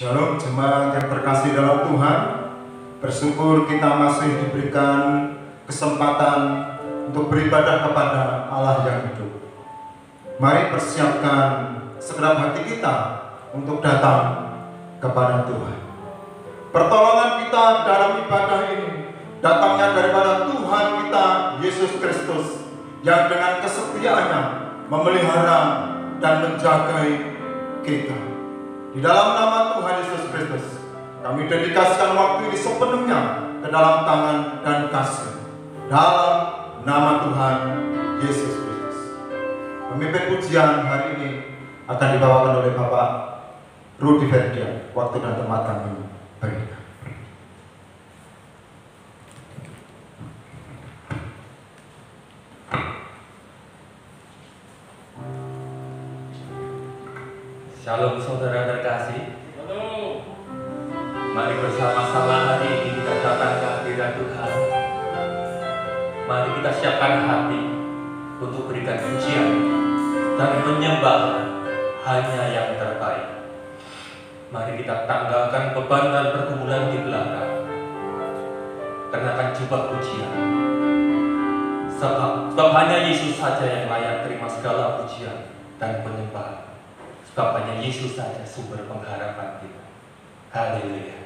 Shalom jemaat yang terkasih dalam Tuhan. Bersyukur kita masih diberikan kesempatan untuk beribadah kepada Allah yang hidup. Mari persiapkan segenap hati kita untuk datang kepada Tuhan. Pertolongan kita dalam ibadah ini datangnya daripada Tuhan kita Yesus Kristus yang dengan kesetiaannya memelihara dan menjaga kita. Di dalam nama Tuhan Yesus Kristus, kami dedikasikan waktu ini sepenuhnya ke dalam tangan dan kasih. Dalam nama Tuhan Yesus Kristus. Pemimpin pujian hari ini akan dibawakan oleh Bapak Rudi Ferdian. Waktu dan tempat kami berikan. Shalom saudara terkasih. Mari bersama-sama hari ini kita datang ke hadirat Tuhan. Mari kita siapkan hati untuk berikan pujian dan menyembah hanya yang terbaik. Mari kita tanggalkan beban dan pergumulan di belakang. Kenakan jubah pujian. Sebab hanya Yesus saja yang layak terima segala pujian dan penyembahan. Sebab hanya Yesus saja sumber pengharapan kita. Haleluya.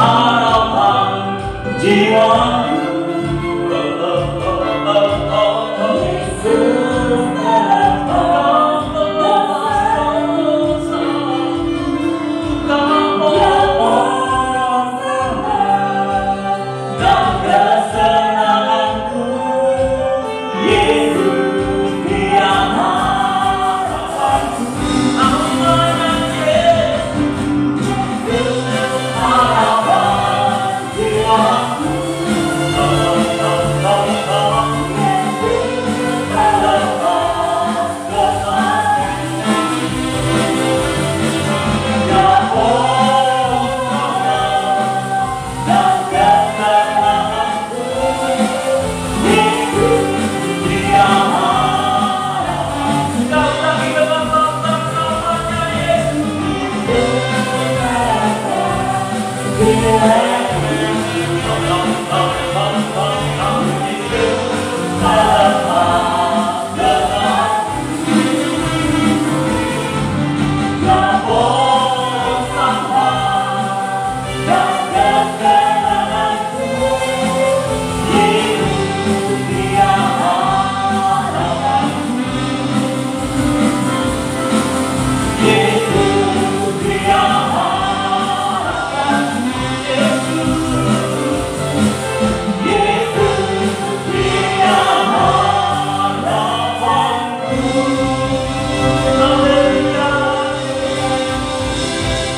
Harapan jiwaku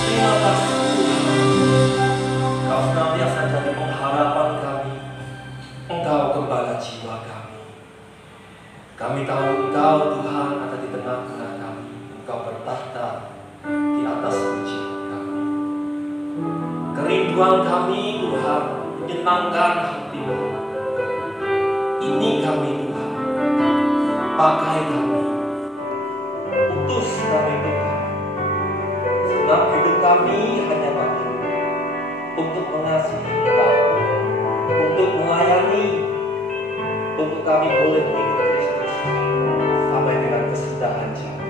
Terima kasih Tuhan, Kau senantiasa jadi pengharapan kami, Engkau gembala jiwa kami. Kami tahu Engkau Tuhan ada di tengah-tengah kami, Engkau bertahta di atas pujian kami. Kerinduan kami Tuhan menyenangkan hati-Mu. Ini kami Tuhan, pakai kami, utus kami Tuhan. Sebab hidup kami hanya bagi untuk mengasihi Engkau, untuk melayani, untuk kami boleh mengikut Kristus sampai dengan kesudahan zaman.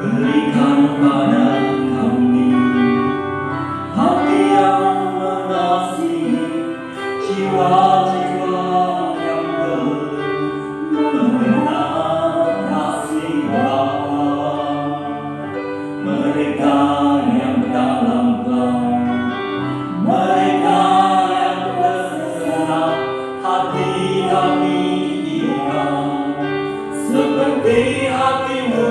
Berikan pada kami hati yang mengasihi, jiwa-jiwa yang mengenal kasih Bapa. Mereka yang dalam gelap, mereka yang tersentak, hati kami ingat seperti hati-Mu.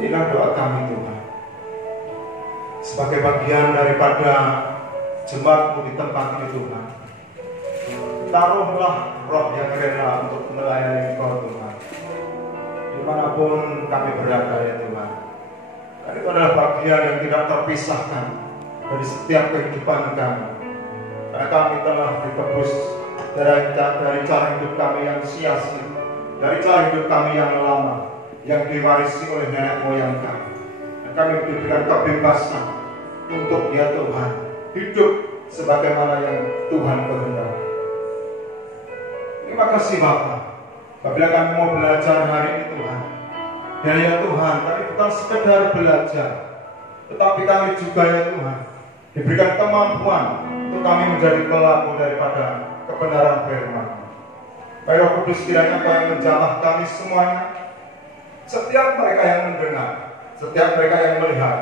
Inilah doa kami Tuhan, sebagai bagian daripada jemaat-Mu di tempat ini Tuhan. Taruhlah roh yang rela untuk melayani Engkau Tuhan, dimanapun kami berada ya Tuhan. Dan itu adalah bagian yang tidak terpisahkan dari setiap kehidupan kami, karena kami telah ditebus dari cara hidup kami yang sia-sia, dari cara hidup kami yang lama, yang diwarisi oleh nenek moyang kami. Dan kami diberikan kebebasan untuk ya Tuhan hidup sebagaimana yang Tuhan kehendaki. Terima kasih Bapa, apabila kami mau belajar hari ini Tuhan, dan ya Tuhan, kami bukan sekedar belajar, tetapi kami juga ya Tuhan diberikan kemampuan untuk kami menjadi pelaku daripada kebenaran firman. Baik Roh Kudus, kiranya Kau yang menjamah kami semuanya, setiap mereka yang mendengar, setiap mereka yang melihat,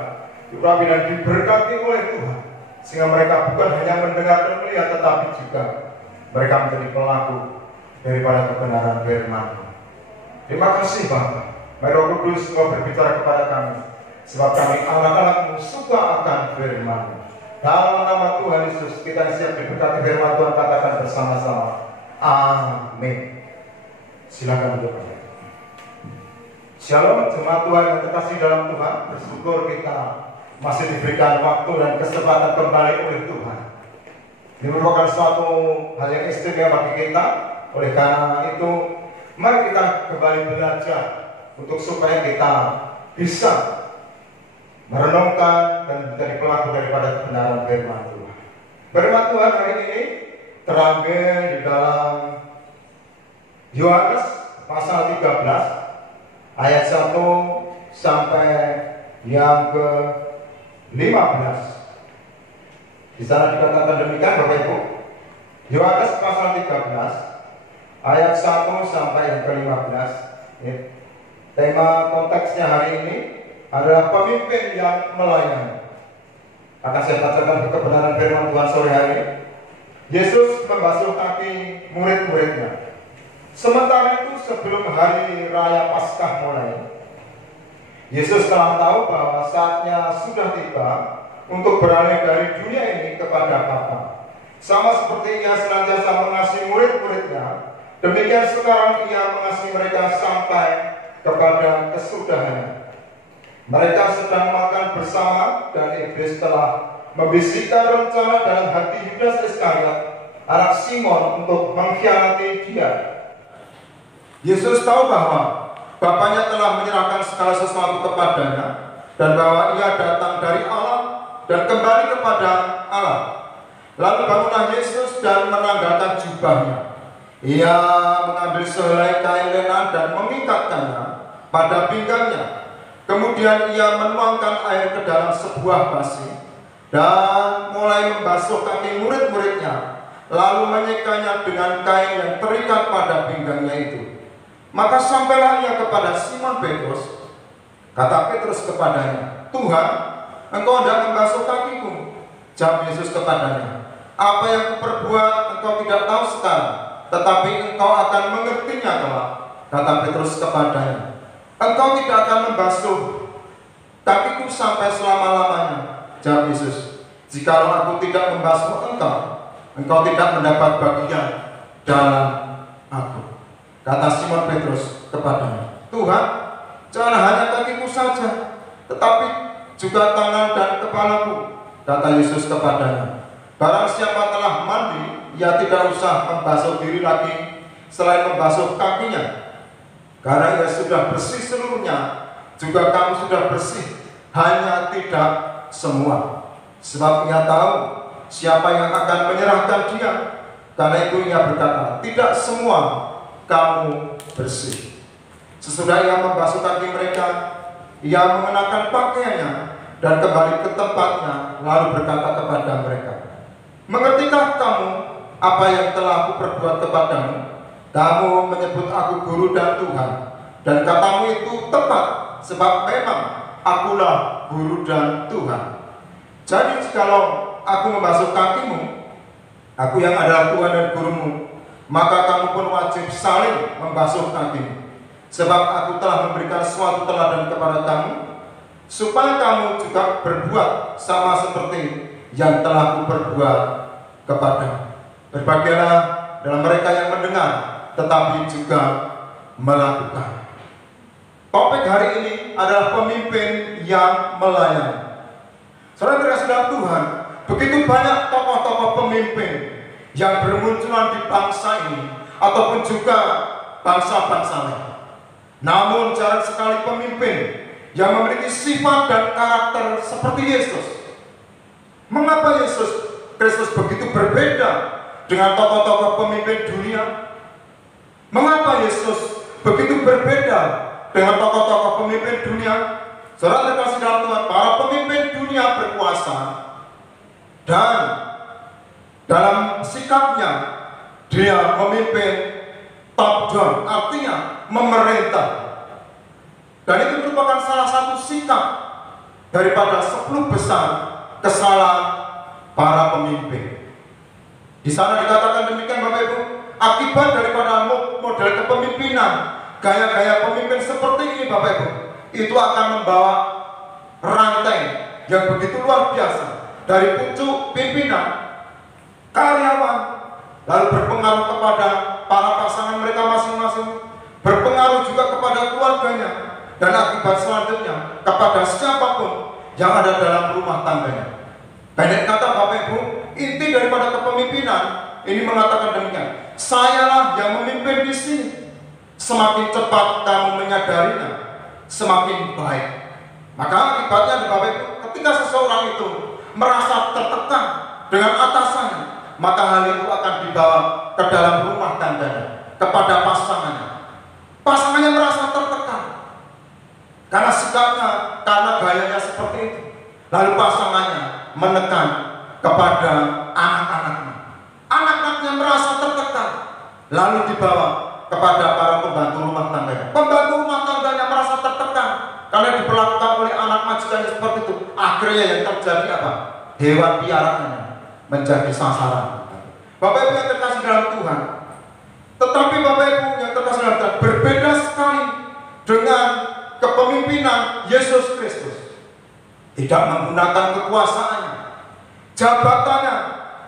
diurapi dan diberkati oleh Tuhan, sehingga mereka bukan hanya mendengar dan melihat, tetapi juga mereka menjadi pelaku daripada kebenaran firman. Terima kasih Bapa. Mari Roh Kudus Kau berbicara kepada kami, sebab kami anak-anak-Mu suka akan firman. Dalam nama Tuhan Yesus kita siap diberkati firman Tuhan, katakan bersama-sama amin. Silakan duduk. Shalom jemaat Tuhan yang terkasih dalam Tuhan, bersyukur kita masih diberikan waktu dan kesempatan kembali oleh Tuhan. Ini merupakan suatu hal yang istimewa bagi kita. Oleh karena itu, mari kita kembali belajar untuk supaya kita bisa merenungkan dan menjadi pelaku daripada kebenaran firman Tuhan. Firman Tuhan hari ini terambil di dalam Yohanes pasal 13 ayat 1 sampai yang ke-15. Di sana dikatakan demikian Bapak Ibu. Yohanes pasal 13 ayat 1 sampai yang ke-15. Tema konteksnya hari ini adalah pemimpin yang melayani. Akan saya bacakan kebenaran firman Tuhan sore hari ini. Yesus membasuh kaki murid-muridnya. Sementara itu sebelum hari raya Paskah mulai, Yesus telah tahu bahwa saatnya sudah tiba untuk beralih dari dunia ini kepada Bapa. Sama seperti Ia senantiasa mengasihi murid-muridnya, demikian sekarang Ia mengasihi mereka sampai kepada kesudahannya. Mereka sedang makan bersama dan iblis telah membisikkan rencana dalam hati Yudas Iskariot, anak Simon, untuk mengkhianati Dia. Yesus tahu bahwa Bapanya telah menyerahkan segala sesuatu kepadanya, dan bahwa Ia datang dari Allah dan kembali kepada Allah. Lalu bangunlah Yesus dan menanggalkan jubahnya. Ia mengambil sehelai kain lena dan mengikatkannya pada pinggangnya. Kemudian Ia menuangkan air ke dalam sebuah basi dan mulai membasuh kaki murid-muridnya lalu menyekanya dengan kain yang terikat pada pinggangnya itu. Maka sampailah ia kepada Simon Petrus. Kata Petrus kepadanya, "Tuhan, Engkau hendak membasuh kakiku." Jawab Yesus kepadanya, "Apa yang kuperbuat engkau tidak tahu sekarang, tetapi engkau akan mengertinya kelak." Kata Petrus kepadanya, "Engkau tidak akan membasuh kakiku sampai selama-lamanya." Jawab Yesus, "Jikalau aku tidak membasuh engkau, engkau tidak mendapat bagian dalam aku." Kata Simon Petrus kepadanya, "Tuhan, jangan hanya kakiku saja, tetapi juga tangan dan kepalaku." Kata Yesus kepadanya, "Barang siapa telah mandi, ia tidak usah membasuh diri lagi selain membasuh kakinya. Karena ia sudah bersih seluruhnya, juga kamu sudah bersih, hanya tidak semua. Sebab ia tahu siapa yang akan menyerahkan dia. Karena itu ia berkata, tidak semua kamu bersih." Sesudah ia membasuh kaki mereka, ia mengenakan pakaiannya dan kembali ke tempatnya, lalu berkata kepada mereka, "Mengertikah kamu apa yang telah aku perbuat kepadamu? Kamu menyebut aku guru dan Tuhan, dan katamu itu tepat, sebab memang akulah guru dan Tuhan. Jadi jikalau aku membasuh kakimu, aku yang adalah Tuhan dan gurumu, maka kamu pun wajib saling membasuh kakimu. Sebab aku telah memberikan suatu teladan kepada kamu, supaya kamu juga berbuat sama seperti yang telah kuperbuat kepadamu. Berbahagialah dalam mereka yang mendengar, tetapi juga melakukan." Topik hari ini adalah pemimpin yang melayani. Saudara terkasih dalam Tuhan, begitu banyak tokoh-tokoh pemimpin yang bermunculan di bangsa ini ataupun juga bangsa-bangsa lain. Namun jarang sekali pemimpin yang memiliki sifat dan karakter seperti Yesus. Mengapa Yesus Kristus begitu berbeda dengan tokoh-tokoh pemimpin dunia? Mengapa Yesus begitu berbeda dengan tokoh-tokoh pemimpin dunia? Saudara terkasih dalam Tuhan, para pemimpin dunia berkuasa dan dalam sikapnya dia memimpin top down, artinya memerintah. Dan itu merupakan salah satu sikap daripada 10 besar kesalahan para pemimpin. Di sana dikatakan demikian, Bapak Ibu, akibat daripada model kepemimpinan, gaya-gaya pemimpin seperti ini, Bapak Ibu, itu akan membawa rantai yang begitu luar biasa dari pucuk pimpinan, karyawan, lalu berpengaruh kepada para pasangan mereka masing-masing, berpengaruh juga kepada keluarganya, dan akibat selanjutnya kepada siapapun yang ada dalam rumah tangganya. Pendek kata Bapak Ibu, inti daripada kepemimpinan ini mengatakan demikian, sayalah yang memimpin di sini. Semakin cepat kamu menyadarinya, semakin baik. Maka akibatnya Bapak Ibu, ketika seseorang itu merasa tertekan dengan atasannya, maka hal itu akan dibawa ke dalam rumah tangganya, kepada pasangannya. Pasangannya merasa tertekan karena sikapnya, karena gayanya seperti itu. Lalu pasangannya menekan kepada anak-anaknya. Anak-anaknya merasa tertekan, lalu dibawa kepada para pembantu rumah tangganya. Pembantu rumah tangganya merasa tertekan karena diperlakukan oleh anak majikannya seperti itu. Akhirnya yang terjadi apa? Hewan piaraannya menjadi sasaran. Bapak Ibu yang terkasih dalam Tuhan, tetapi Bapak Ibu yang terkasih dalam Tuhan, berbeda sekali dengan kepemimpinan Yesus Kristus. Tidak menggunakan kekuasaannya, jabatannya,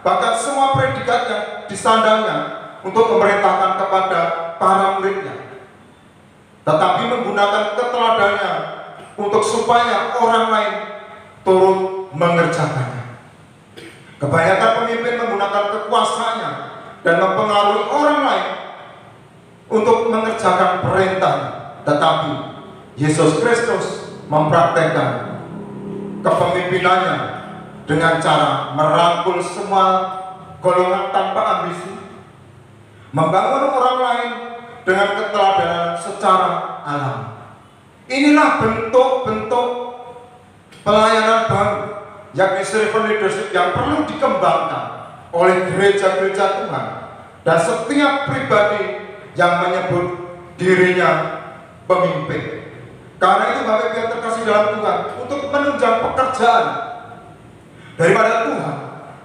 bahkan semua predikatnya disandangnya untuk memerintahkan kepada para muridnya, tetapi menggunakan keteladannya untuk supaya orang lain turut mengerjakannya. Kebanyakan pemimpin menggunakan kekuasaannya dan mempengaruhi orang lain untuk mengerjakan perintahnya, tetapi Yesus Kristus mempraktekkan kepemimpinannya dengan cara merangkul semua golongan tanpa ambisi, membangun orang lain dengan keteladanan secara alami. Inilah bentuk-bentuk pelayanan baru, yakni servant leadership, yang perlu dikembangkan oleh gereja-gereja Tuhan dan setiap pribadi yang menyebut dirinya pemimpin. Karena itu Bapak Ibu yang terkasih dalam Tuhan, untuk menunjang pekerjaan daripada Tuhan,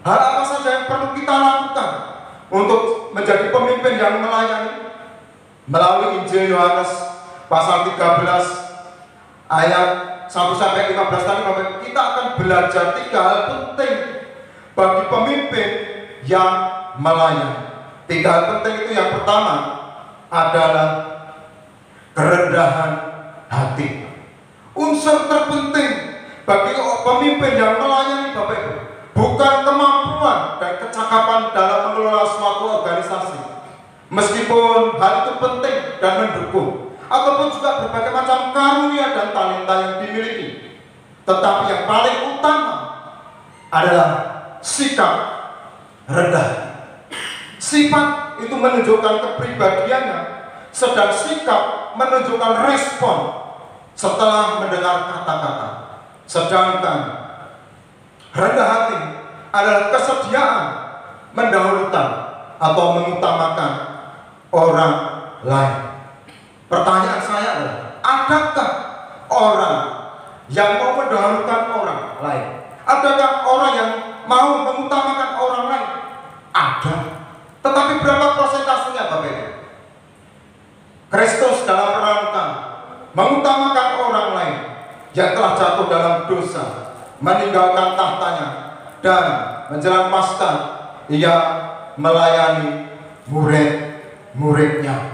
hal apa saja yang perlu kita lakukan untuk menjadi pemimpin yang melayani? Melalui Injil Yohanes pasal 13 ayat 1 sampai 15 tadi Bapak Ibu, kita akan belajar 3 hal penting bagi pemimpin yang melayani. 3 hal penting itu, yang pertama adalah kerendahan hati. Unsur terpenting bagi pemimpin yang melayani Bapak Ibu, bukan kemampuan dan kecakapan dalam mengelola suatu organisasi. Meskipun hal itu penting dan mendukung, ataupun juga berbagai macam karunia dan talenta yang dimiliki, tetapi yang paling utama adalah sikap rendah. Sifat itu menunjukkan kepribadiannya, sedang sikap menunjukkan respon setelah mendengar kata-kata. Sedangkan rendah hati adalah kesediaan mendahulukan atau mengutamakan orang lain. Pertanyaan saya adalah, adakah orang yang mau mendahulukan orang lain? Adakah orang yang mau mengutamakan orang lain? Ada. Tetapi berapa persentasenya Bapak Ibu? Kristus dalam rangka mengutamakan orang lain yang telah jatuh dalam dosa, meninggalkan tahtanya dan menjelang Paskah, ia melayani murid-muridnya.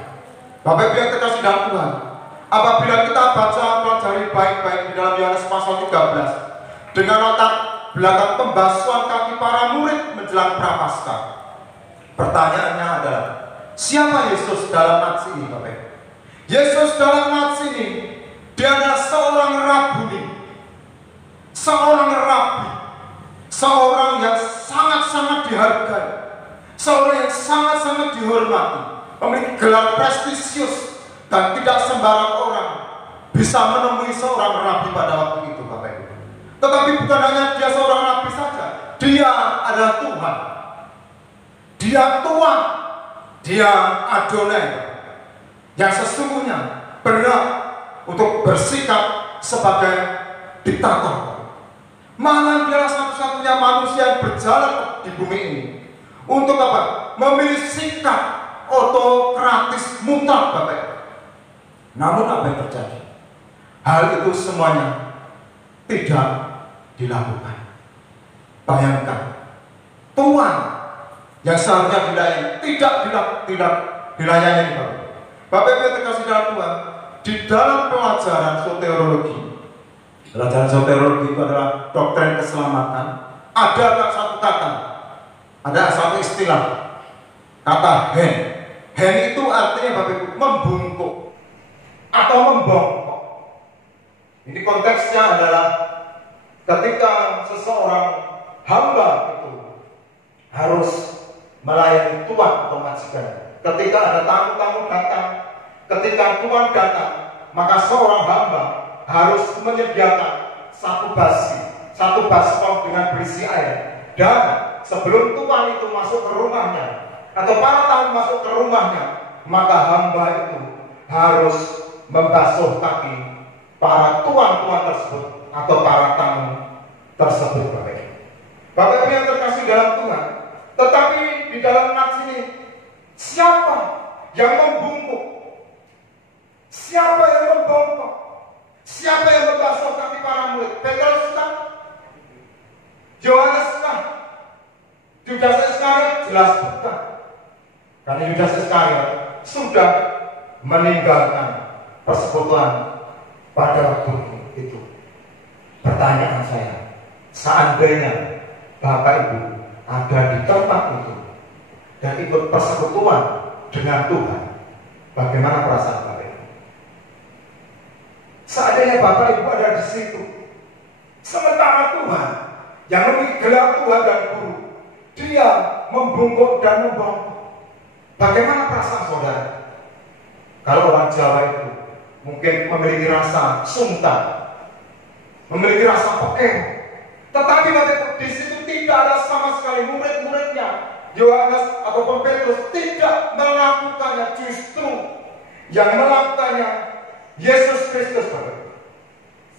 Bapak Ibu yang terkasih dalam Tuhan, apabila kita baca pelajari baik-baik di dalam Yohanes pasal 13 dengan latar belakang pembasuhan kaki para murid menjelang Prapaskah, pertanyaannya adalah, siapa Yesus dalam nats ini Bapak Ibu? Yesus dalam nats ini, dia adalah seorang rabuni, seorang rabi, seorang yang sangat-sangat dihargai, seorang yang sangat-sangat dihormati, memiliki gelar prestisius, dan tidak sembarang orang bisa menemui seorang rabi pada waktu itu Bapak Ibu. Tetapi bukan hanya dia seorang rabi saja, dia adalah Tuhan, dia Tuhan, dia Adonai, yang sesungguhnya berhak untuk bersikap sebagai diktator. Malah dia satu-satunya manusia yang berjalan di bumi ini untuk apa? Memilih sikap autokratis mutlak Bapak Ibu. Namun apa yang terjadi? Hal itu semuanya tidak dilakukan. Bayangkan, Tuhan yang seharusnya dilayani tidak dilayani Bapak. Bapak Ibu yang terkasih dalam Tuhan, di dalam pelajaran soteriologi, pelajaran soteriologi itu adalah doktrin keselamatan. Ada satu kata, ada satu istilah, kata hen. Hen itu artinya Bapak Ibu membungkuk atau membongkok. Ini konteksnya adalah ketika seseorang hamba itu harus melayani Tuhan atau majikan. Ketika ada tamu-tamu datang, ketika Tuhan datang, maka seorang hamba harus menyediakan satu baskom dengan berisi air. Dan sebelum Tuhan itu masuk ke rumahnya, atau para tamu masuk ke rumahnya, maka hamba itu harus membasuh kaki para tuan-tuan tersebut atau para tamu tersebut Bapak Ibu. Bapak Ibu yang terkasih dalam Tuhan, tetapi di dalam nats ini, siapa yang membungkuk? Siapa yang membongkok? Siapa yang membasuh kaki para murid? Petrus kan? Yohanes kan? Judas Iskariot? Jelas bukan. Karena Judas Iskariot sudah meninggalkan persekutuan pada waktu itu. Pertanyaan saya, seandainya Bapak Ibu ada di tempat itu dan ikut persekutuan dengan Tuhan, bagaimana perasaan Bapak Ibu? Seandainya Bapak Ibu ada di situ, sementara Tuhan yang memiliki gelar Tuhan dan Guru, dia membungkuk dan membongkok, bagaimana perasaan saudara? Kalau orang Jawa itu mungkin memiliki rasa sungkan, memiliki rasa pekeh, tetapi Bapak Ibu, di situ tidak ada sama sekali murid-muridnya Yohanes atau Petrus tidak melakukannya, justru yang melakukannya Yesus Kristus.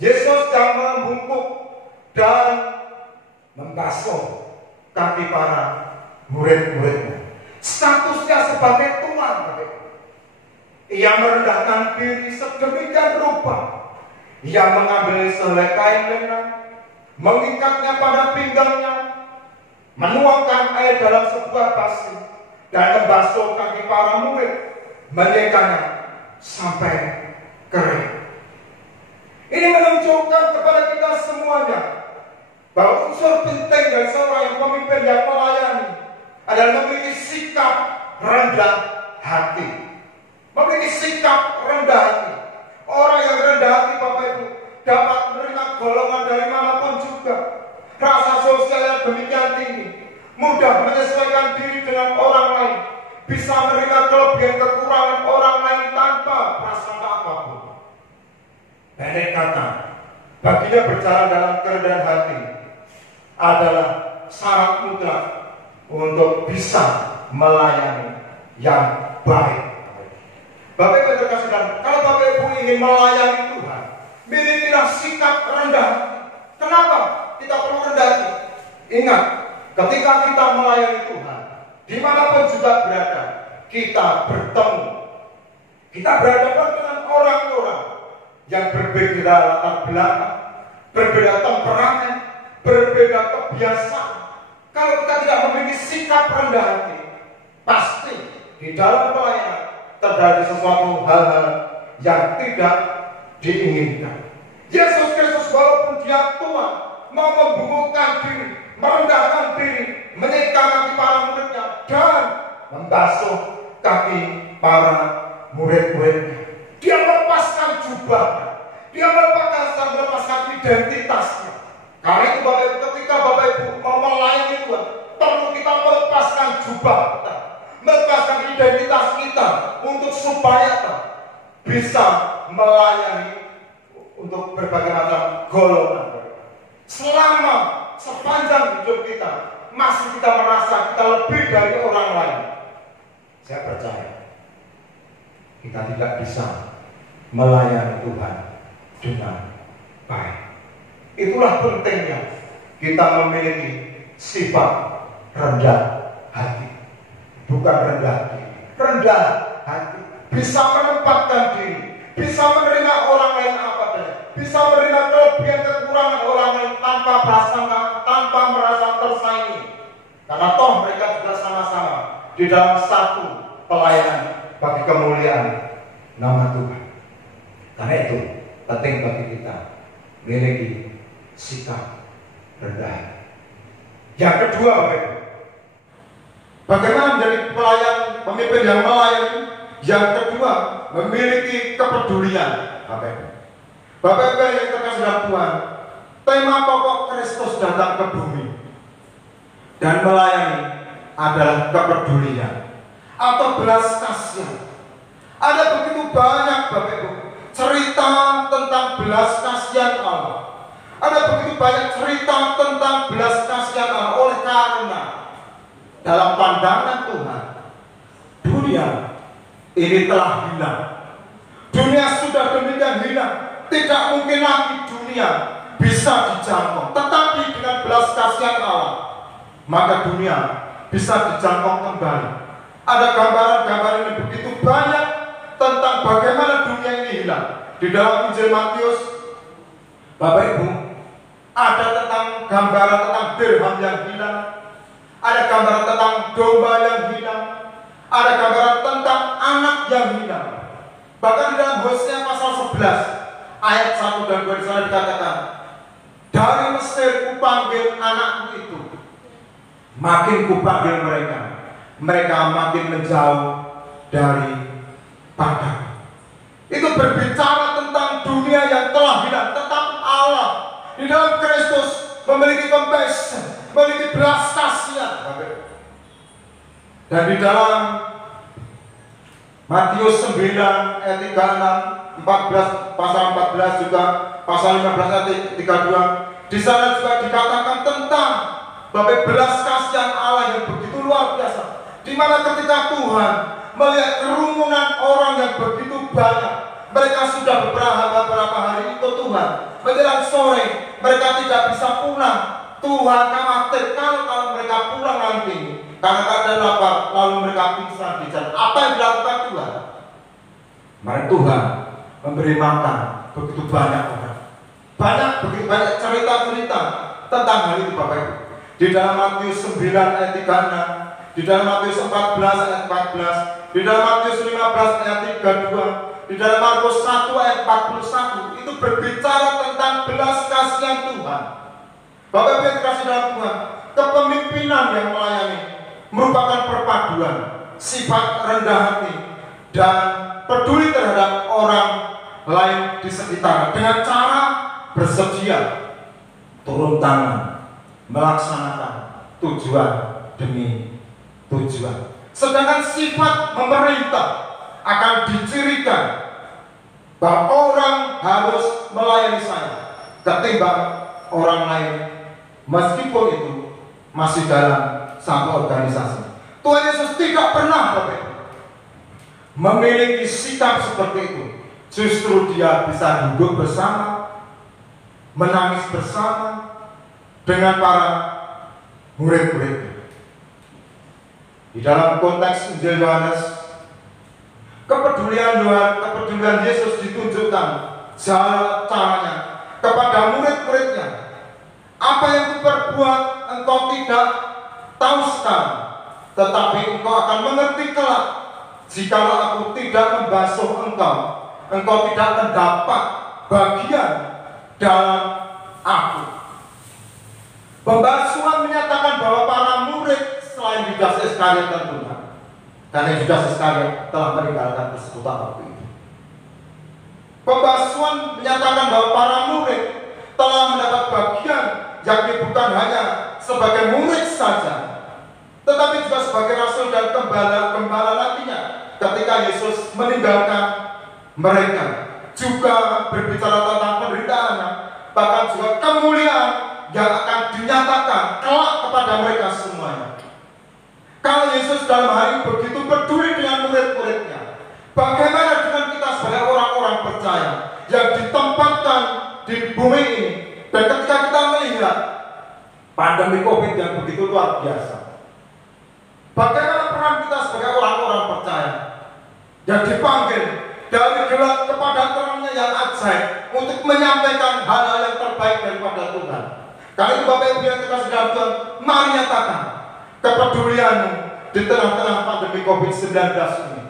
Yesus yang membungkuk dan membasuh kaki para murid-muridnya. Statusnya sebagai Tuhan, ia merendahkan diri sedemikian rupa. Ia mengambil sehelai kain lenan, mengikatnya pada pinggangnya, menuangkan air dalam sebuah basi, dan membasuh kaki para murid, menyekanya sampai kering. Ini menunjukkan kepada kita semuanya bahwa unsur penting dari seorang yang pemimpin yang melayani adalah memiliki sikap rendah hati. Memiliki sikap rendah hati. Orang yang rendah hati, Bapak Ibu, dapat menerima golongan dari manapun juga. Rasa sosial yang demikian tinggi, mudah menyesuaikan diri dengan orang lain, bisa menerima kelebihan kekurangan orang lain tanpa prasangka apapun. Pendek kata, baginya berjalan dalam kerendahan hati adalah syarat mutlak untuk bisa melayani yang baik. Bapak Ibu terkasih, kalau Bapak Ibu ingin melayani Tuhan, milikilah sikap rendah. Kenapa kita perlu rendah hati? Ingat, ketika kita melayani Tuhan, dimanapun juga berada, kita bertemu, kita berhadapan dengan orang-orang yang berbeda latar belakang, berbeda temperamen, berbeda kebiasaan. Kalau kita tidak memiliki sikap rendah hati, pasti di dalam pelayanan terjadi sesuatu hal-hal yang tidak diinginkan. Yesus Kristus walaupun dia Tuhan, mau membungkukkan diri, merendahkan diri, menyeka kaki para muridnya, dan membasuh kaki para murid-muridnya. Dia melepaskan jubahnya, dia melepaskan identitasnya. Karena itu Bapak Ibu, ketika Bapak Ibu mau melayani Tuhan, perlu kita melepaskan jubah kita, melepaskan identitas kita, untuk supaya kita bisa melayani untuk berbagai macam golongan. Selama sepanjang hidup kita masih kita merasa kita lebih dari orang lain, saya percaya kita tidak bisa melayani Tuhan dengan baik. Itulah pentingnya kita memiliki sifat rendah hati. Bukan rendah hati, rendah hati, bisa menempatkan diri, bisa menerima orang lain apa adanya, bisa menerima kelebihan kekurangan orang lain tanpa prasangka, tanpa merasa tersaingi. Karena toh mereka juga sama-sama di dalam satu pelayanan bagi kemuliaan nama Tuhan. Karena itu penting bagi kita memiliki sikap rendah. Yang kedua, bagaimana menjadi pelayan, pemimpin yang melayani? Yang kedua, memiliki kepedulian. Bapak Ibu yang terkasih dalam Tuhan, tema pokok Kristus datang ke bumi dan melayani adalah kepedulian atau belas kasihan. Ada begitu banyak Bapak Ibu cerita tentang belas kasihan Allah. Ada begitu banyak cerita tentang belas kasihan Allah, oleh karena dalam pandangan Tuhan, dunia ini telah hilang. Dunia sudah demikian hilang, tidak mungkin lagi dunia bisa dijangkau. Tetapi dengan belas kasihan Allah, maka dunia bisa dijangkau kembali. Ada gambaran-gambaran yang begitu banyak tentang bagaimana dunia ini hilang. Di dalam Injil Matius, Bapak Ibu, ada tentang gambaran tentang dirham yang hilang, ada gambaran tentang domba yang hilang, ada gambaran tentang anak yang hilang. Bahkan di dalam Hosea pasal 11 ayat 1 dan 2 di sana dikatakan, dari Mesir kupanggil anakku itu, makin kupanggil mereka, mereka makin menjauh dari padang. Itu berbicara tentang dunia yang telah hilang, tetapi Allah di dalam Kristus memiliki compassion, memiliki belas kasihan. Dan di dalam Matius 9 ayat 36, 14, pasal 14 juga, pasal 15 ayat 32, di sana juga dikatakan tentang Bapak belas kasihan Allah yang begitu luar biasa, di mana ketika Tuhan melihat kerumunan orang yang begitu banyak, mereka sudah beberapa hari ikut Tuhan. Menjelang sore mereka tidak bisa pulang. Tuhan khawatir kalau mereka pulang nanti karena keadaan lapar, lalu mereka pingsan di jalan. Apa yang dilakukan Tuhan? Mari Tuhan memberi makan begitu banyak orang. Begitu banyak cerita-cerita tentang hal itu Bapak Ibu. Di dalam Matius 9 ayat 36, di dalam Matius 14 ayat 14, di dalam Matius 15 ayat 32, di dalam Markus 1 ayat 41, itu berbicara tentang belas kasihan Tuhan. Bapak Ibu yang dikasihi dalam Tuhan, kepemimpinan yang melayani merupakan perpaduan sifat rendah hati dan peduli terhadap orang lain di sekitar dengan cara bersedia turun tangan melaksanakan tujuan demi tujuan. Sedangkan sifat memerintah akan dicirikan bahwa orang harus melayani saya ketimbang orang lain, meskipun itu masih dalam satu organisasi. Tuhan Yesus tidak pernah memiliki sikap seperti itu. Justru dia bisa duduk bersama, menangis bersama dengan para murid-muridnya. Di dalam konteks Injil Yohanes, kepedulian Yesus ditunjukkan caranya kepada murid-muridnya. Apa yang kuperbuat engkau tidak tahu sekarang, tetapi engkau akan mengerti kelak. Jikalau aku tidak membasuh engkau tidak mendapat bagian dalam aku. Pembasuhan menyatakan bahwa para murid selain Yudas Iskariot tentunya, karena Yudas Iskariot telah meninggalkan persekutuan waktu itu. Pembasuhan menyatakan bahwa para murid telah mendapat bagian, yakni bukan hanya sebagai murid saja, tetapi juga sebagai rasul dan gembala nantinya ketika Yesus meninggalkan mereka. Juga berbicara tentang penderitaannya, bahkan juga kemuliaan yang akan dinyatakan kelak kepada mereka semuanya. Kalau Yesus dalam hal ini begitu peduli dengan murid-muridnya, bagaimana dengan kita sebagai orang-orang percaya yang ditempatkan di bumi ini? Dan ketika kita melihat pandemi COVID yang begitu luar biasa, bagaimana peran kita sebagai orang-orang percaya yang dipanggil dari gelap kepada terangnya yang ajaib untuk menyampaikan hal-hal yang terbaik daripada Tuhan? Karena itu Bapak Ibu yang dikasihi dalam Tuhan, mari nyatakan kepedulianmu di tengah-tengah pandemi COVID-19 ini.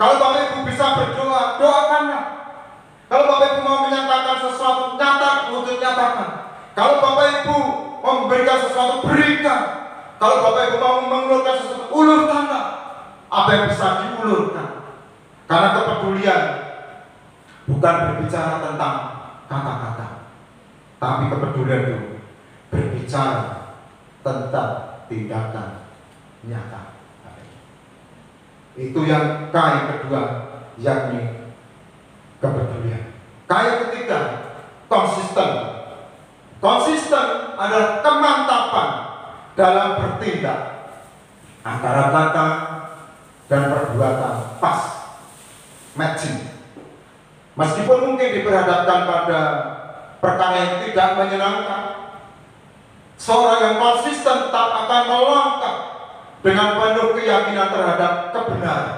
Kalau Bapak Ibu bisa berdoa, doakanlah. Kalau Bapak Ibu mau menyatakan sesuatu, nyatakan. Kalau Bapak Ibu mau memberikan sesuatu, berikan. Kalau Bapak Ibu mau mengulurkan sesuatu, ulurkanlah apa yang bisa diulurkan. Karena kepedulian bukan berbicara tentang kata-kata, tapi kepedulian itu berbicara tentang tindakan nyata. Itu yang K yang kedua, yakni kepedulian. K yang ketiga, konsisten. Konsisten adalah kemantapan dalam bertindak antara kata dan perbuatan pas, matching. Meskipun mungkin diperhadapkan pada perkara yang tidak menyenangkan, seorang yang konsisten tetap akan melangkah dengan penuh keyakinan terhadap kebenaran.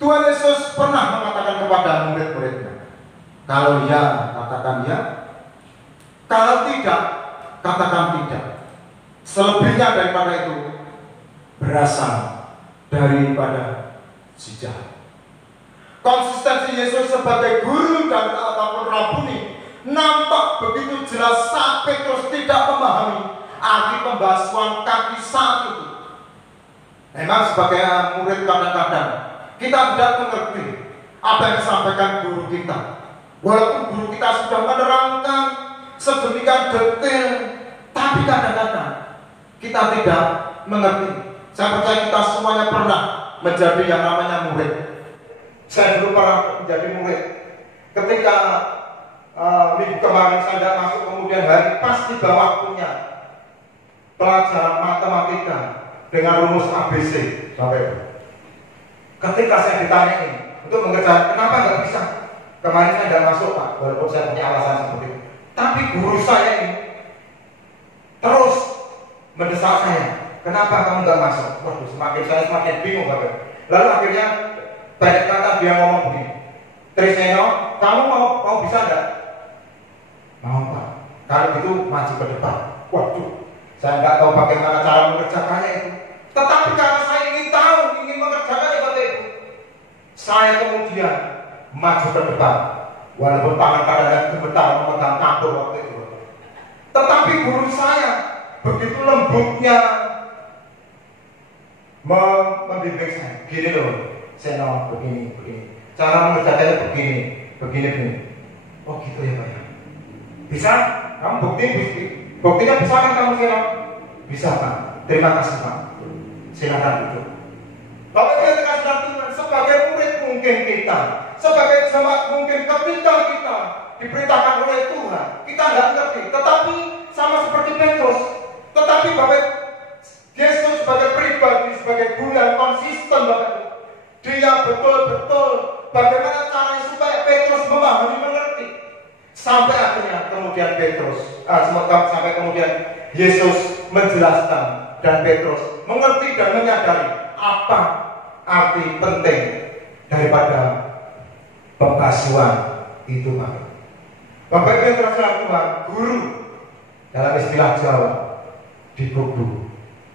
Tuhan Yesus pernah mengatakan kepada murid-muridnya, kalau ya, katakan ya, kalau tidak, katakan tidak. Selebihnya daripada itu berasal daripada si jahat. Konsistensi Yesus sebagai guru dan ataupun rabuni nampak begitu jelas sampai terus tidak memahami arti pembasuhan kaki saat itu. Memang sebagai murid kadang-kadang kita tidak mengerti apa yang disampaikan guru kita. Walaupun guru kita sudah menerangkan sedemikian detail, tapi kadang-kadang kita tidak mengerti. Saya percaya kita semuanya pernah menjadi yang namanya murid. Saya dulu pernah menjadi murid. Ketika minggu kemarin saya tidak masuk, kemudian hari pas tiba waktunya pelajaran matematika, dengan rumus ABC, Bapak Ibu. Ketika saya ditanyai untuk mengerjakan, kenapa nggak bisa? Kemarin saya nggak masuk Pak, walaupun saya punya alasan seperti itu. Tapi guru saya ini terus mendesak saya, kenapa kamu nggak masuk? Waduh, saya semakin bingung Bapak Ibu. Lalu akhirnya banyak kata dia ngomong begini, Triseno, kamu mau bisa nggak? Mau Pak. Kalau gitu maju ke depan. Waduh, saya nggak tahu bagaimana cara mengerjakannya itu. Tetapi karena saya ingin tahu, ingin mengerjakannya Bapak Ibu, saya kemudian maju ke depan. Walaupun tangan kadang-kadang gemetar memegang tabur waktu itu. Tetapi guru saya begitu lembutnya membimbing saya. Gini loh, Seno, begini. Cara mengerjakannya begini. Oh gitu ya Pak. Bisa? Kamu buktinya bisa kan kamu Seno? Bisa Pak. Terima kasih Pak. Silakan duduk. Bapak Ibu yang dikasih Tuhan, sebagai murid mungkin kita, sebagai jemaat mungkin ketika kita diperintahkan oleh Tuhan, kita nggak ngerti. Tetapi sama seperti Petrus. Tetapi Bapak Yesus sebagai pribadi, sebagai guru yang konsisten Bapak Ibu, dia betul-betul bagaimana caranya supaya Petrus memahami, mengerti. Sampai akhirnya kemudian sampai kemudian Yesus menjelaskan dan Petrus mengerti dan menyadari apa arti penting daripada pembasuhan itu Pak. Bapak Ibu yang terhormat Tuhan, guru dalam istilah Jawa dikubu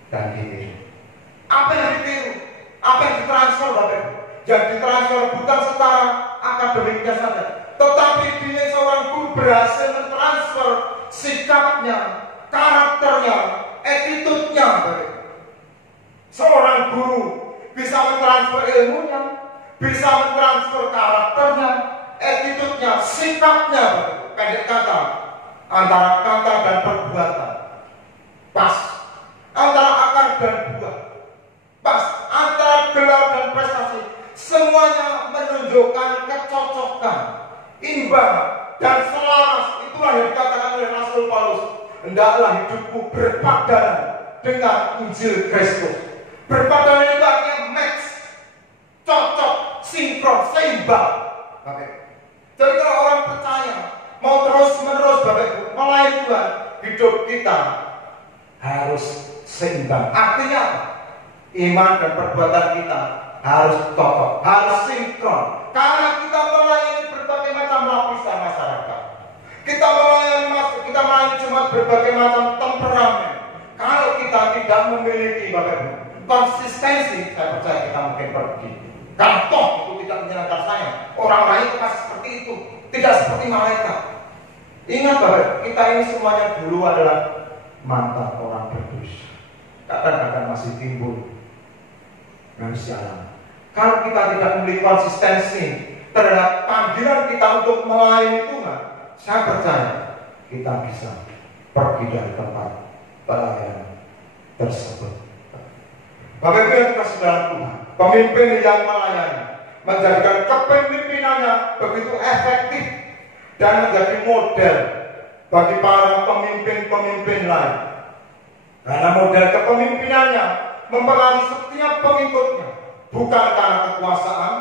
dan ditiru. Apa yang ditiru? Apa yang ditransfer Bapak Ibu? Yang ditransfer bukan secara akademiknya saja, tetapi dia seorang guru berhasil mentransfer sikapnya, karakternya, attitude-nya Bapak Ibu. Seorang guru bisa mentransfer ilmunya, bisa mentransfer karakternya, attitude-nya, sikapnya. Pendek kata, antara kata dan perbuatan pas, antara akar dan buah pas, antara gelar dan prestasi, semuanya menunjukkan kecocokan, imbang dan selaras. Itulah yang dikatakan oleh Rasul Paulus, hendaklah hidupku berpadanan dengan Injil Kristus. Berpadanan itu artinya match, cocok, sinkron, seimbang. Jadi kalau orang percaya mau terus-menerus Bapak Ibu melayani Tuhan, hidup kita harus seimbang. Artinya apa? Iman dan perbuatan kita harus cocok, harus sinkron. Karena kita melayani berbagai macam lapisan masyarakat. Kita melayani jemaat berbagai macam temperamen. Kalau kita tidak memiliki Bapak Ibu konsistensi, saya percaya kita mungkin pergi. Karena toh itu tidak menyenangkan saya. Orang lain itu masih seperti itu, tidak seperti malaikat. Ingat Bapak, kita ini semuanya dulu adalah mantan orang berdosa. Kadang-kadang masih timbul manusia lama. Kalau kita tidak memiliki konsistensi terhadap panggilan kita untuk melayani Tuhan, saya percaya kita bisa pergi dari tempat pelayanan tersebut. Bapak Ibu yang dikasihi dalam Tuhan, pemimpin yang melayani menjadikan kepemimpinannya begitu efektif dan menjadi model bagi para pemimpin-pemimpin lain. Karena model kepemimpinannya mempengaruhi setiap pengikutnya, bukan karena kekuasaan,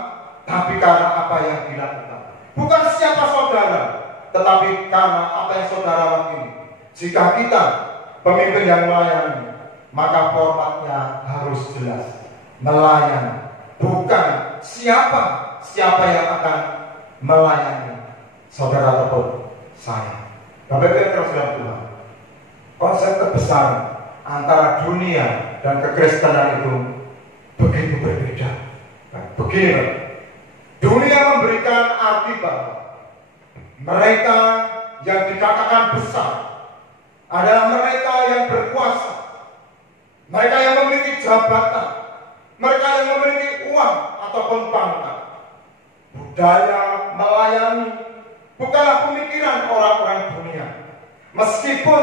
tapi karena apa yang dilakukan. Bukan siapa saudara, tetapi karena apa yang saudara wakili. Jika kita pemimpin yang melayani, maka formatnya harus jelas. Melayani, bukan siapa yang akan melayani saudara ataupun saya. Bapak Ibu yang terhormat Tuhan, konsep kebesaran antara dunia dan kekristenan itu begitu berbeda. Begini Bapak, dunia memberikan arti bahwa mereka yang dikatakan besar adalah mereka yang berkuasa, mereka yang memiliki jabatan, mereka yang memiliki uang ataupun pangkat. Budaya melayani bukanlah pemikiran orang-orang dunia. Meskipun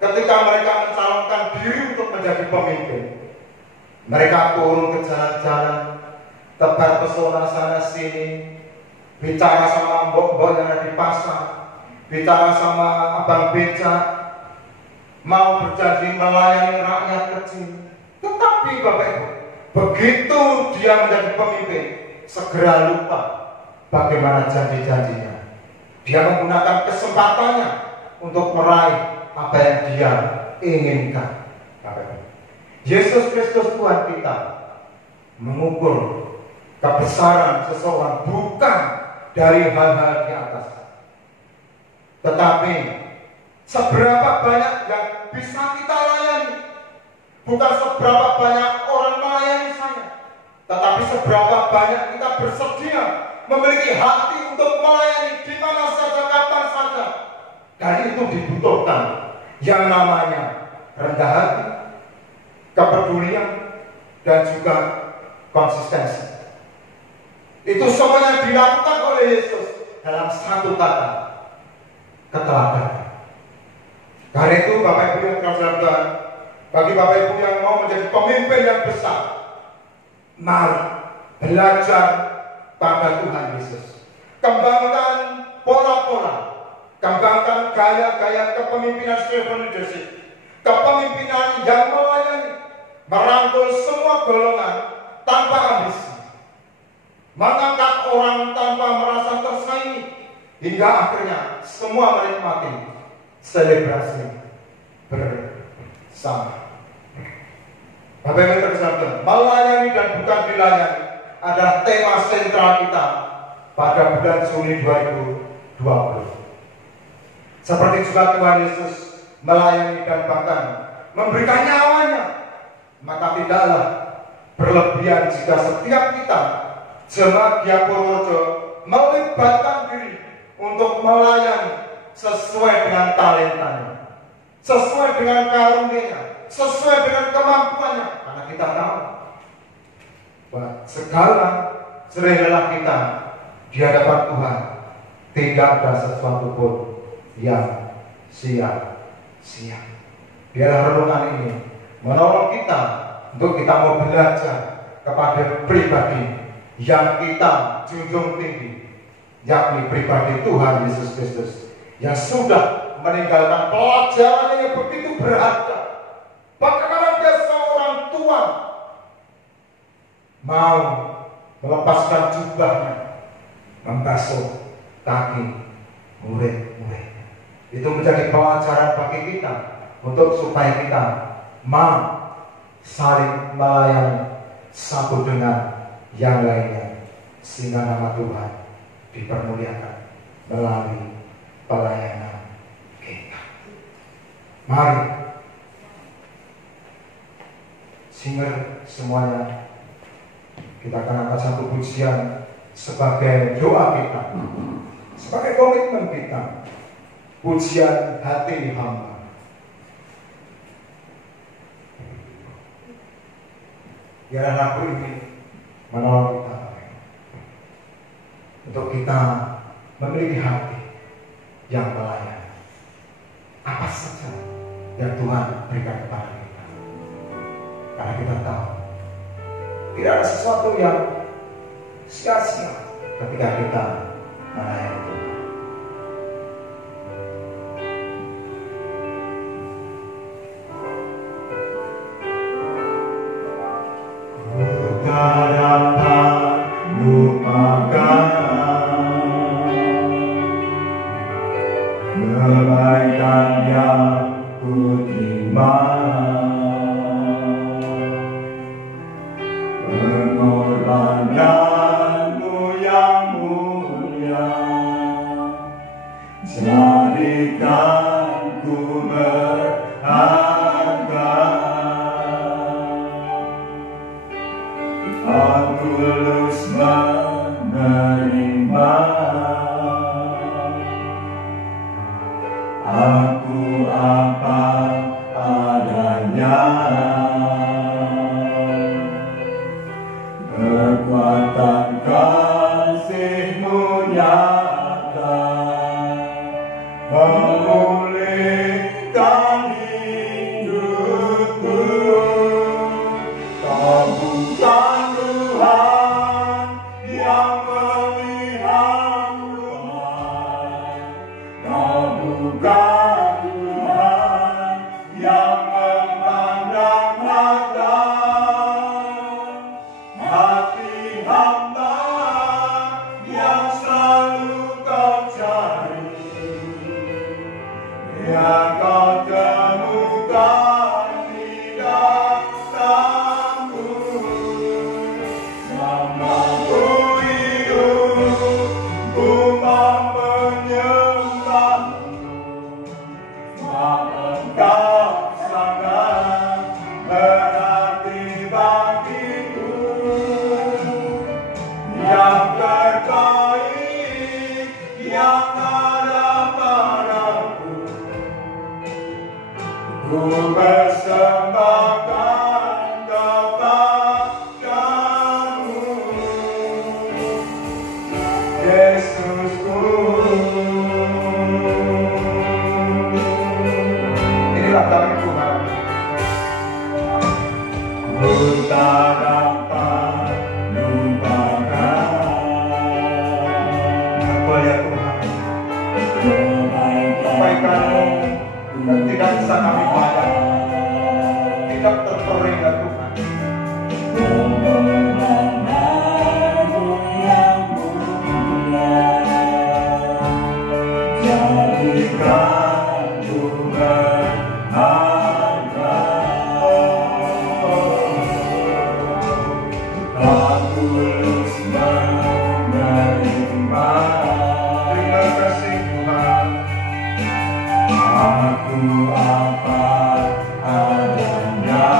ketika mereka mencalonkan diri untuk menjadi pemimpin, mereka turun ke jalan-jalan, tebar pesona sana sini, bicara sama mbok-mbok yang ada di pasar, bicara sama abang becak, mau berjanji melayani rakyat kecil. Tetap Tapi Bapak Ibu, begitu dia menjadi pemimpin, segera lupa bagaimana janji-janjinya. Dia menggunakan kesempatannya untuk meraih apa yang dia inginkan. Bapak Ibu, Yesus Kristus Tuhan kita mengukur kebesaran seseorang bukan dari hal-hal di atas, tetapi seberapa banyak yang bisa kita layani. Bukan seberapa banyak orang melayani saya, tetapi seberapa banyak kita bersedia memiliki hati untuk melayani di mana saja, kapan saja. Dan itu dibutuhkan yang namanya rendah hati, kepedulian, dan juga konsistensi. Itu semuanya dilakukan oleh Yesus dalam satu kata, keteladanan. Karena itu Bapak Ibu yang terhormat, bagi Bapak Ibu yang mau menjadi pemimpin yang besar, mari belajar pada Tuhan Yesus. Kembangkan pola-pola, kembangkan gaya-gaya kepemimpinan servant leadership, kepemimpinan yang melayani, merangkul semua golongan tanpa ambisi, mengangkat orang tanpa merasa tersaingi, hingga akhirnya semua menikmati selebrasi bersama. Bapak Ibu terkasih, melayani dan bukan dilayani adalah tema sentral kita pada bulan Juni 2020. Seperti juga Tuhan Yesus melayani dan bahkan memberikan nyawanya, maka tidaklah berlebihan jika setiap kita jemaat Gia Purworejo melibatkan diri untuk melayani sesuai dengan talentanya, sesuai dengan karunia-Nya, sesuai dengan kemampuannya. Karena kita tahu bahwa segala jerih lelah kita di hadapan Tuhan tidak ada sesuatu pun yang sia-sia. Biarlah renungan ini menolong kita untuk kita mau belajar kepada pribadi yang kita junjung tinggi, yakni pribadi Tuhan Yesus Kristus yang sudah meninggalkan pelajaran yang begitu berharga. Bagaimana dia seorang tuan mau melepaskan jubahnya, membasuh kaki murid-muridnya. Itu menjadi pelajaran bagi kita untuk supaya kita mau saling melayani satu dengan yang lainnya, sehingga nama Tuhan dipermuliakan melalui pelayanan kita. Mari singer semuanya, kita akan angkat satu pujian sebagai doa kita, sebagai komitmen kita, pujian hati hamba. Biarlah lagu ini menolong kita untuk kita memiliki hati yang melayani apa saja yang Tuhan berikan kepada kita. Karena kita tahu tidak ada sesuatu yang sia-sia ketika kita melayani Tuhan. Tak dapat lupakan kebaikan yang ku terima, pengorbananmu yang mulia, jadikan ku berharga. Aku tulus menerima, aku apa adanya. Kekuatan kasih-Mu nyata memulihkan hidupku. Kau bukan Tuhan ku tak dapat lupakan. Engkau ya Tuhan, kebaikan-Mu dan tidak bisa kami bayar, tidak terpering ya Tuhan. Jadikan Tuhan harga, tak tulus menerima. Terima kasih Tuhan. Aku apa adanya,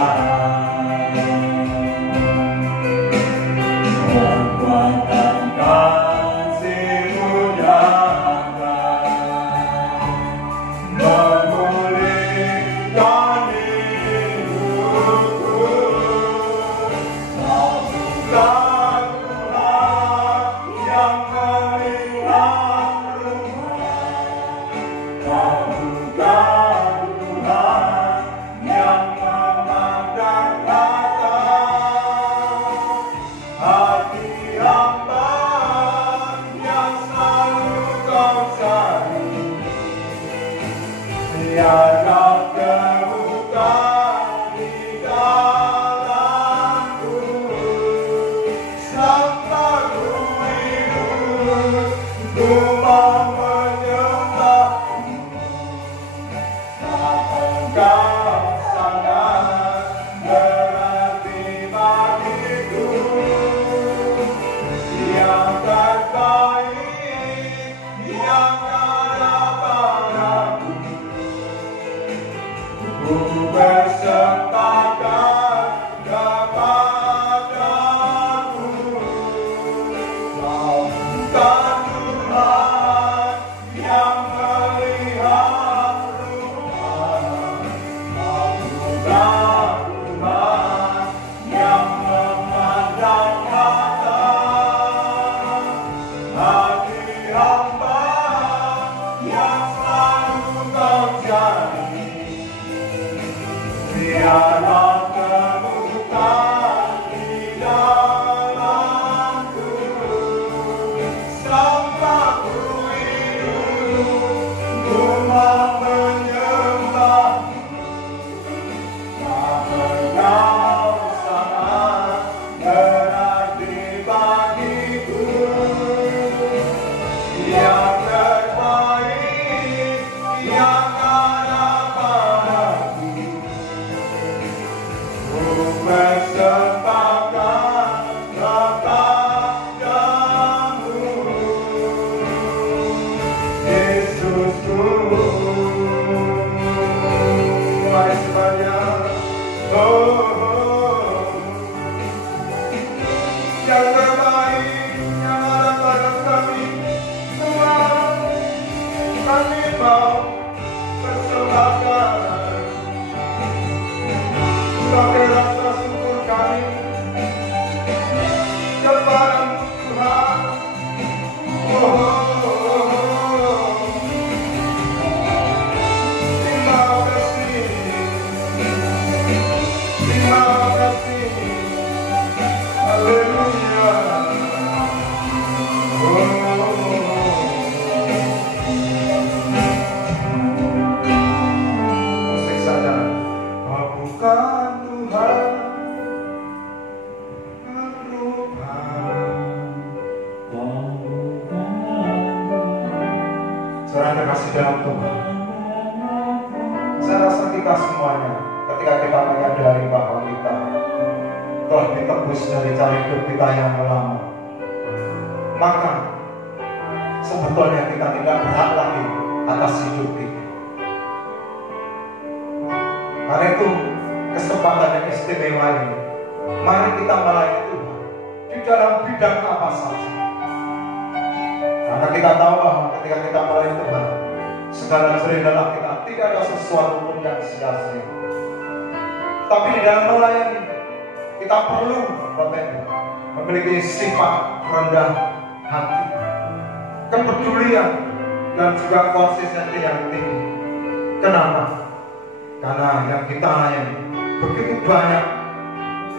kekuatan kasih-Mu nyata, memulihkan hidupku. Bukan Tuhan yang melihat rumah, bukan Tuhan yang memandang mata. Hati hamba yang selalu Kau cari, biarlah kebukaan di dalamku, sampai ku hidup, ku mau menyembah-Mu. Engkau sangat berarti bagiku, yang terbaik yang ada padaku. Ku bersepakat kepadamu, Kau bukan Tuhan yang melihat rumah, Kau bukan Tuhan yang memandang mata. Hati hamba yang selalu Kau cari, biarlah kebukaan di dalamku, sampai ku hidup, ku mau menyembah-Mu. Engkau sangat berarti bagiku, yang terbaik yang ada padaku. Ku bersepakat kepadamu, Yesusku. Mari semuanya, yang terbaik yang ada pada kami, Tuhan, kami mau persembahkan sebagai rasa syukur kami kepada-Mu Tuhan. Terima kasih, terima kasih, haleluya. Musik saja. Kau bukan Tuhan Saudara terkasih dalam Tuhan, saya rasa kita semuanya ketika kita menyadari bahwa kita telah ditebus dari cara hidup kita yang lama, maka sebetulnya kita tidak berhak lagi atas hidup kita. Karena itu kesempatan yang istimewa ini, mari kita melayani Tuhan di dalam bidang apa saja. Karena kita tahu bahwa ketika kita melayani Tuhan, segala sering dalam kita tidak ada sesuatu pun yang sia-sia. Tapi di dalam melayani kita perlu Bapak Ibu memiliki sifat rendah hati, kepedulian, dan juga konsistensi yang tinggi. Kenapa? Karena yang kita layani begitu banyak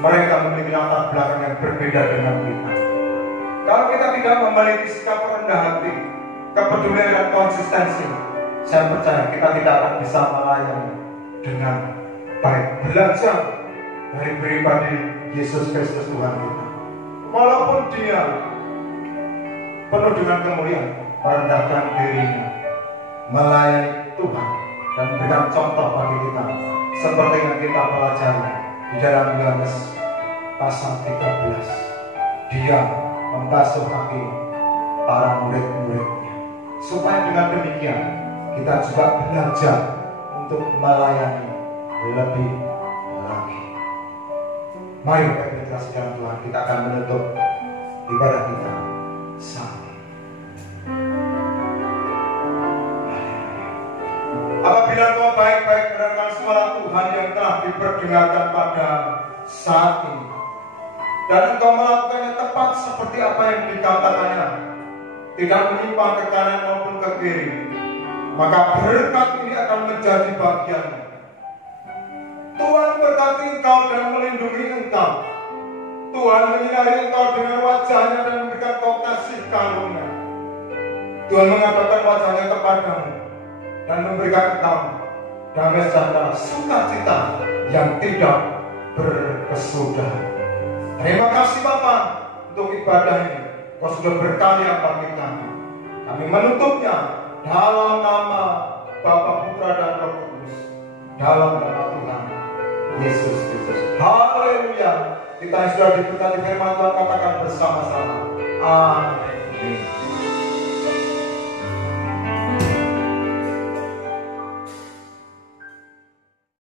mereka memiliki latar belakang yang berbeda dengan kita. Kalau kita tidak memiliki sikap rendah hati, kepedulian dan konsistensi, saya percaya kita tidak akan bisa melayani dengan baik. Belajar dari pribadi Yesus Kristus Tuhan kita. Walaupun dia penuh dengan kemuliaan, merendahkan dirinya, melayani Tuhan dan memberikan contoh bagi kita, seperti yang kita pelajari di dalam Yohanes pasal 13. Dia membasuh kaki para murid-muridnya, supaya dengan demikian kita juga belajar untuk melayani lebih lagi. Mari kita sedang Tuhan, kita akan menutup ibadah kita saat ini. Apabila Engkau baik-baik mendengarkan suara Tuhan yang telah diperdengarkan pada saat ini, dan Engkau melakukannya tepat seperti apa yang dikatakannya, tidak menyimpang ke kanan maupun ke kiri, maka berkat ini akan menjadi bagianmu. Tuhan berkati engkau dan melindungi engkau. Tuhan menyinari engkau dengan wajahnya dan memberikan kau kasih karunia. Tuhan mengatakan wajahnya kepadamu dan memberikan engkau damai sejahtera, sukacita yang tidak berkesudahan. Terima kasih Bapa untuk ibadah ini. Kau sudah berkarya bagi kami. Kami menutupnya dalam nama Bapa, Putra dan Roh Kudus, dalam nama Tuhan Yesus Kristus. Haleluya. Kita yang sudah diberkati firman Tuhan katakan bersama-sama. Amin.